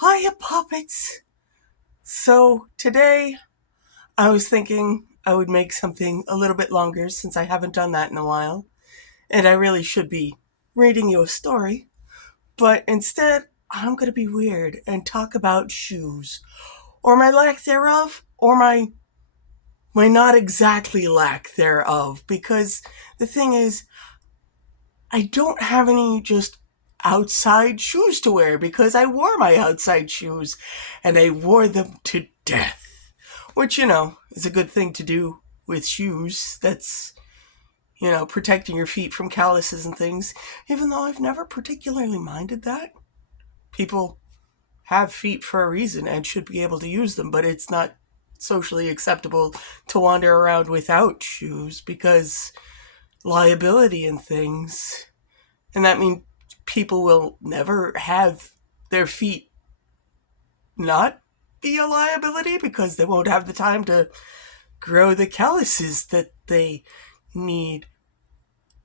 Hiya, puppets! So, today I was thinking I would make something a little bit longer since I haven't done that in a while, and I really should be reading you a story, but instead I'm gonna be weird and talk about shoes, or my lack thereof, or my not exactly lack thereof, because the thing is, I don't have any just outside shoes to wear because I wore my outside shoes and I wore them to death. Which, is a good thing to do with shoes. That's, protecting your feet from calluses and things. Even though I've never particularly minded that. People have feet for a reason and should be able to use them, but it's not socially acceptable to wander around without shoes because liability and things. And that means people will never have their feet not be a liability because they won't have the time to grow the calluses that they need.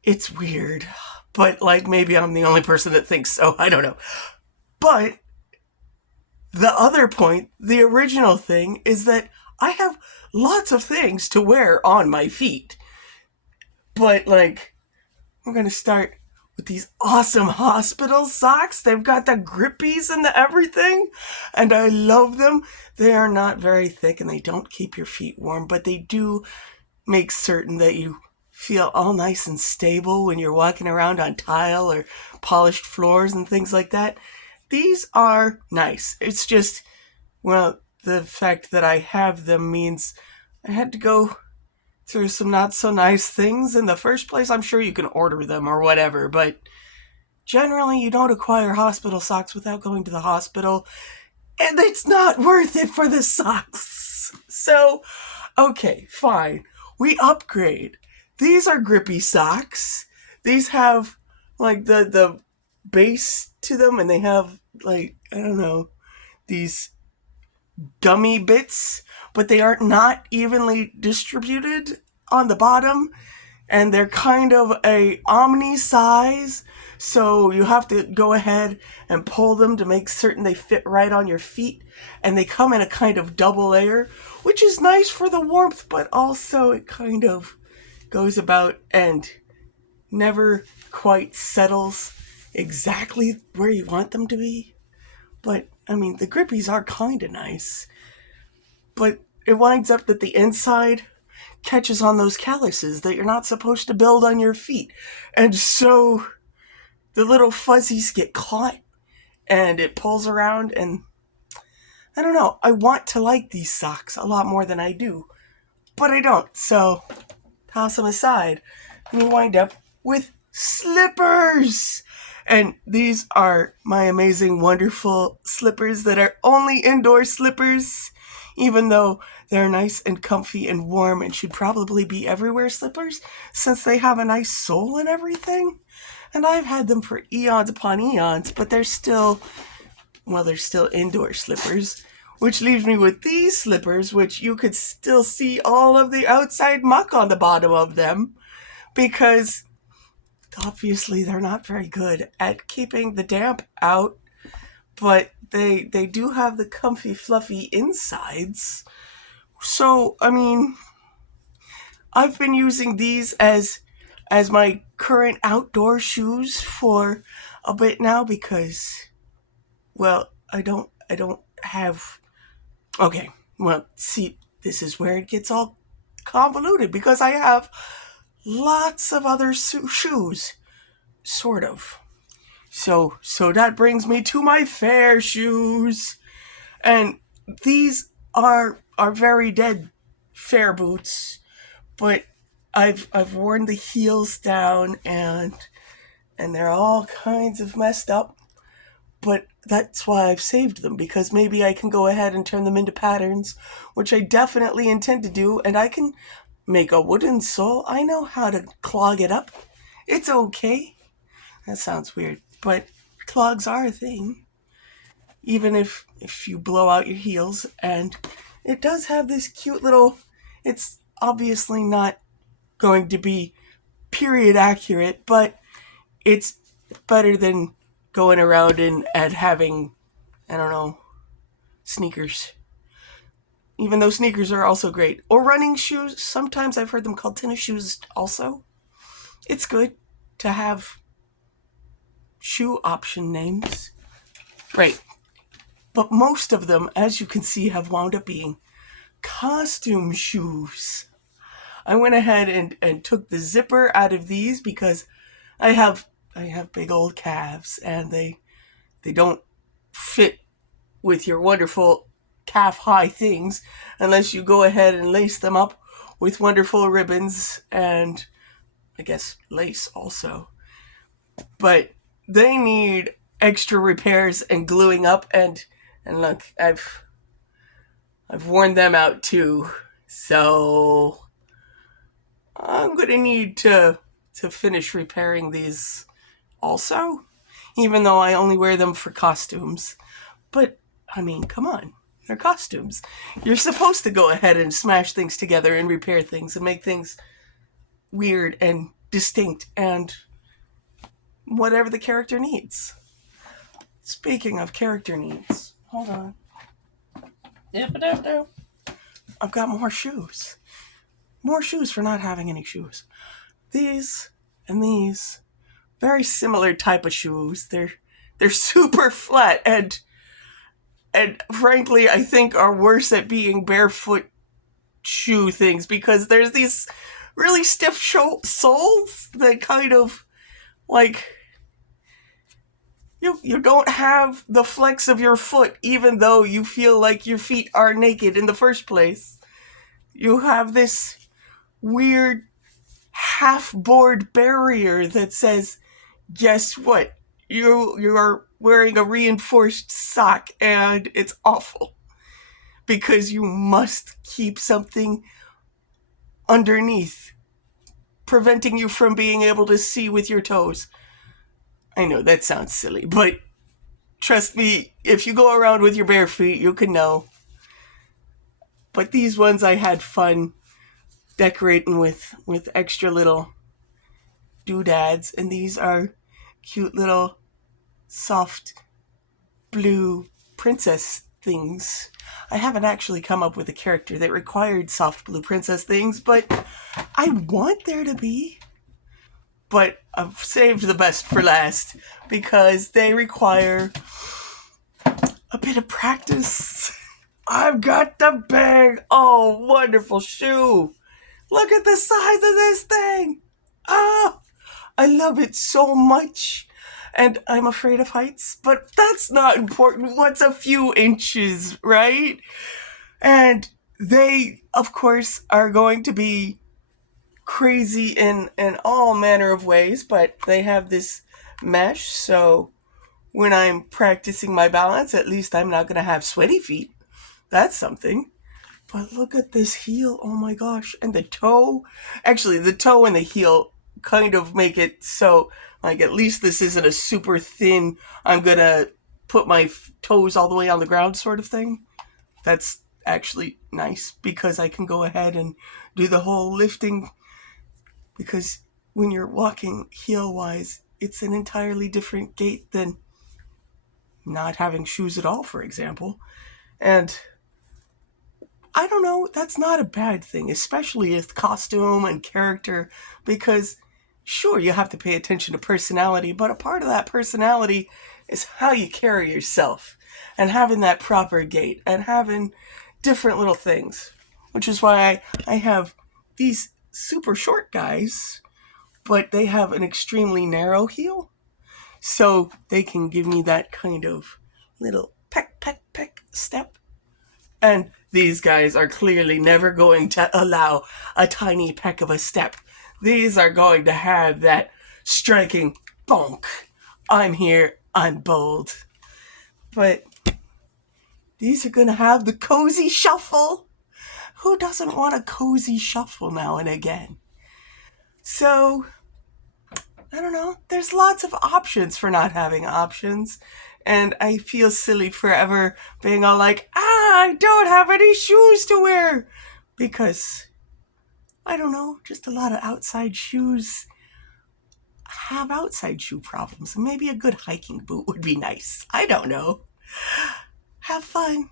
It's weird. But, maybe I'm the only person that thinks so. I don't know. But the other point, the original thing, is that I have lots of things to wear on my feet. But, we're going to start with these awesome hospital socks. They've got the grippies and the everything, and I love them. They are not very thick and they don't keep your feet warm, but they do make certain that you feel all nice and stable when you're walking around on tile or polished floors and things like that. These are nice. It's just, well, the fact that I have them means I had to go through some not so nice things in the first place. I'm sure you can order them or whatever, but generally you don't acquire hospital socks without going to the hospital, and it's not worth it for the socks. So, okay, fine. We upgrade. These are grippy socks. These have the base to them, and they have I don't know, these gummy bits, but they are not evenly distributed on the bottom, and they're kind of a omni size, so you have to go ahead and pull them to make certain they fit right on your feet, and they come in a kind of double layer, which is nice for the warmth, but also it kind of goes about and never quite settles exactly where you want them to be. But I mean, the grippies are kind of nice, but it winds up that the inside catches on those calluses that you're not supposed to build on your feet. And so the little fuzzies get caught and it pulls around, and I don't know, I want to like these socks a lot more than I do, but I don't. So toss them aside and you wind up with slippers. And these are my amazing, wonderful slippers that are only indoor slippers, even though they're nice and comfy and warm and should probably be everywhere slippers since they have a nice sole and everything. And I've had them for eons upon eons, but they're still indoor slippers. Which leaves me with these slippers, which you could still see all of the outside muck on the bottom of them, because obviously they're not very good at keeping the damp out, but they do have the comfy, fluffy insides. So, I mean, I've been using these as my current outdoor shoes for a bit now because, well, I don't have. Okay, well, see, this is where it gets all convoluted because I have lots of other shoes, sort of. So that brings me to my fair shoes, and these are very dead fair boots, but I've worn the heels down, and they're all kinds of messed up. But that's why I've saved them, because maybe I can go ahead and turn them into patterns, which I definitely intend to do, and I can make a wooden sole. I know how to clog it up. It's okay. That sounds weird, but clogs are a thing. Even if you blow out your heels, and it does have this cute little. It's obviously not going to be period accurate, but it's better than going around and having I don't know, sneakers. Even though sneakers are also great. Or running shoes. Sometimes I've heard them called tennis shoes also. It's good to have shoe option names. Right. But most of them, as you can see, have wound up being costume shoes. I went ahead and took the zipper out of these because I have big old calves and they don't fit with your wonderful calf high things unless you go ahead and lace them up with wonderful ribbons and I guess lace also. But they need extra repairs and gluing up and look, I've worn them out too. So I'm gonna need to finish repairing these also, even though I only wear them for costumes. But I mean, come on. They're costumes. You're supposed to go ahead and smash things together and repair things and make things weird and distinct and whatever the character needs. Speaking of character needs, hold on. I've got more shoes. More shoes for not having any shoes. These and these, very similar type of shoes. They're super flat and frankly I think are worse at being barefoot shoe things because there's these really stiff soles that kind of like you don't have the flex of your foot even though you feel like your feet are naked in the first place. You have this weird half-board barrier that says, guess what? You are wearing a reinforced sock and it's awful because you must keep something underneath preventing you from being able to see with your toes. I know that sounds silly, but trust me, if you go around with your bare feet, you can know. But these ones I had fun decorating with extra little doodads, and these are cute little soft blue princess things. I haven't actually come up with a character that required soft blue princess things, but I want there to be. But I've saved the best for last because they require a bit of practice. I've got the big, oh, wonderful shoe. Look at the size of this thing. Ah, I love it so much. And I'm afraid of heights, but that's not important. What's a few inches, right? And they, of course, are going to be crazy in all manner of ways, but they have this mesh, so when I'm practicing my balance, at least I'm not going to have sweaty feet. That's something. But look at this heel. Oh my gosh. And the toe. Actually, the toe and the heel kind of make it so, like, at least this isn't a super thin, I'm going to put my toes all the way on the ground sort of thing. That's actually nice because I can go ahead and do the whole lifting. Because when you're walking heel-wise, it's an entirely different gait than not having shoes at all, for example. And I don't know, that's not a bad thing, especially with costume and character, because sure, you have to pay attention to personality, but a part of that personality is how you carry yourself and having that proper gait and having different little things, which is why I have these super short guys, but they have an extremely narrow heel, so they can give me that kind of little peck, peck, peck step. And these guys are clearly never going to allow a tiny peck of a step. These are going to have that striking bonk. I'm here, I'm bold. But these are going to have the cozy shuffle. Who doesn't want a cozy shuffle now and again? So, I don't know. There's lots of options for not having options. And I feel silly forever being all like, I don't have any shoes to wear. Because, I don't know, just a lot of outside shoes have outside shoe problems. Maybe a good hiking boot would be nice. I don't know. Have fun.